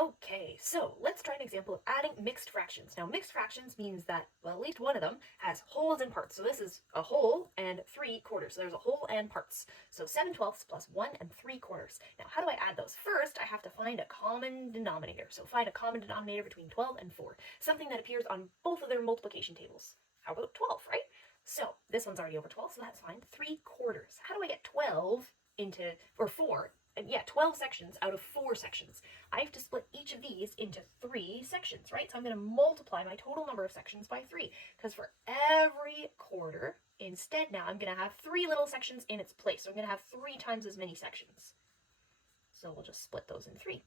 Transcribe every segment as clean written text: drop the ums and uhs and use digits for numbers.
Okay, so let's try an example of adding mixed fractions. Now, mixed fractions means that, well, at least one of them has wholes and parts. So this is a whole and 3/4. So there's a whole and parts. So 7/12 plus 1 3/4. Now, how do I add those? First, I have to find a common denominator. So find a common denominator between 12 and 4, something that appears on both of their multiplication tables. How about 12, right? So this one's already over 12, so that's fine. 3/4. How do I get 12 into, or 4? And yeah, 12 sections out of 4 sections. I have to split each of these into 3 sections, right? So I'm going to multiply my total number of sections by 3, because for every quarter, instead now I'm going to have 3 little sections in its place. So I'm going to have 3 times as many sections. So we'll just split those in 3.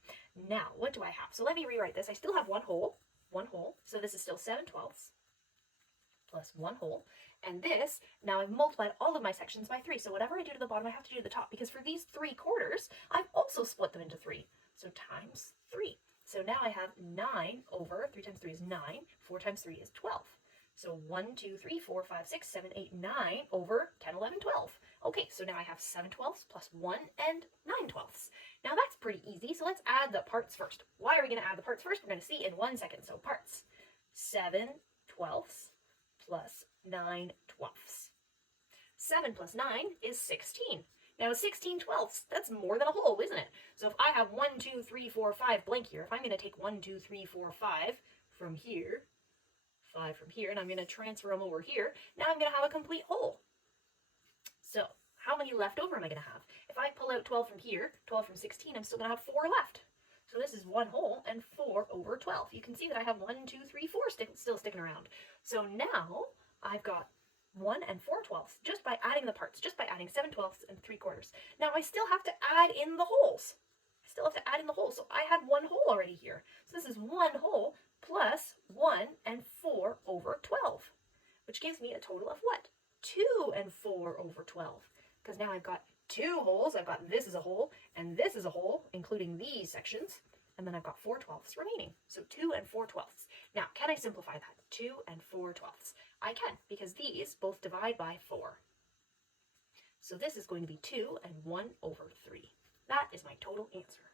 Now, what do I have? So let me rewrite this. I still have one whole. So this is still 7/12 plus 1 whole. And this, now I've multiplied all of my sections by 3. So whatever I do to the bottom, I have to do to the top, because for these 3/4, I've also split them into 3. So times 3. So now I have 9 over 3 times 3 is 9. 4 times 3 is 12. So 1, 2, 3, 4, 5, 6, 7, 8, 9 over 10, 11, 12. Okay, so now I have 7/12 plus 1 and 9/12. Now that's pretty easy. So let's add the parts first. Why are we going to add the parts first? We're going to see in 1 second. So parts. 7/12 plus 9/12. 7 plus 9 is 16. Now 16/12, that's more than a whole, isn't it? So if I have 1, 2, 3, 4, 5 blank here, if I'm going to take 1, 2, 3, 4, 5 from here, 5 from here, and I'm going to transfer them over here, now I'm going to have a complete whole. So how many left over am I going to have? If I pull out 12 from here, 12 from 16, I'm still going to have 4 left. So this is 1 whole and 4 over 12. You can see that I have 1, 2, 3, 4 still sticking around. So now I've got 1 and 4/12 just by adding the parts, just by adding 7/12 and 3/4. Now I still have to add in the wholes. So I had 1 whole already here. So this is 1 whole plus 1 and 4 over 12, which gives me a total of what? 2 and 4 over 12. Because now I've got 2 wholes. I've got this as a whole and this is a whole, including these sections. And then I've got 4/12 remaining. So 2 and 4/12. Now, can I simplify that? 2 and 4/12. I can, because these both divide by 4. So this is going to be 2 and 1 over 3. That is my total answer.